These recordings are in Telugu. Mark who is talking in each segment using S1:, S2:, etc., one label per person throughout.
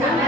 S1: Amen.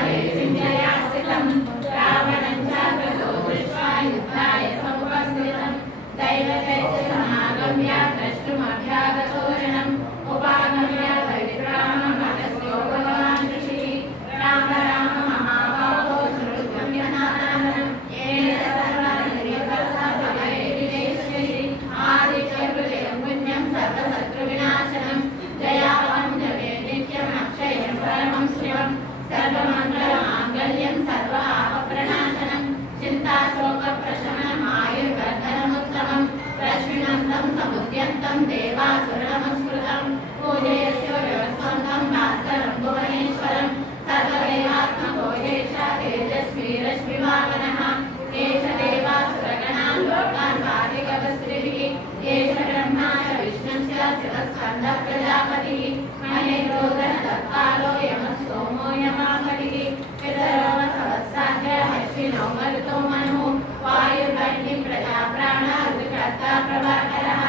S1: समुद्यन्तं देवासुरनमस्कृतं पूजयस्य व्यवस्थन्तं भास्करं भुवनेश्वरं सर्वदेवात्मको एष तेजस्वी रश्मिवाहनः एष देवासुरगणान् लोकान् वादिकवस्त्रिभिः एष ब्रह्माय विष्णुस्य शिवस्कन्दः प्रजापतिः महेन्द्रोदरदत्तालो यमः सोमो यमापतिः पितरो सहस्राध्य अश्विनो मरुतो मनुः वायुर्वह्नि प्रजा प्राणा ऋतुकर्ता प्रभाकरः आदित्य सविता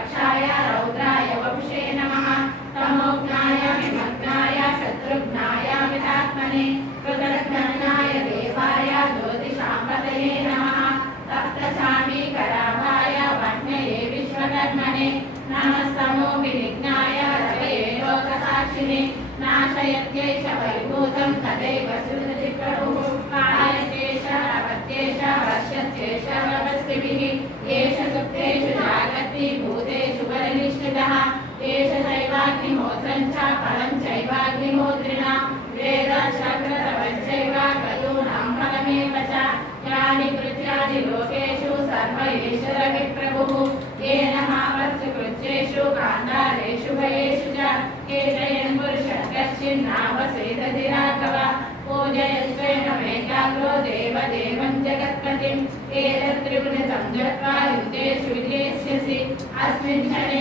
S1: सर्वपक्षाय रौद्राय वपुषे नमः। विमग्नाय, शत्रुघ्नाय कृतघ्नाय देवाय नमः। तप्तचामीकराभाय वह्नये, विश्वकर्मणे, नमस्तमो लोकसाक्षिणे तदैव प्रभुः रवत्येष वश्यत्येष సర్వాణి కృత్యాని లోకేషు సర్వ ఈశ్వర విప్రభు ఏన మావత్సు కృత్యేషు కాండాలేషు భయేషు చ. కేశయన్ పురుష కశ్చిన్నావ సేతది రాఘవ పూజయస్వేన ఏకాగ్రో దేవ దేవం జగత్పతిం. ఏతత్రిగుణ సంజత్వా యుద్ధేషు విజయస్యసి అస్మిన్ క్షణే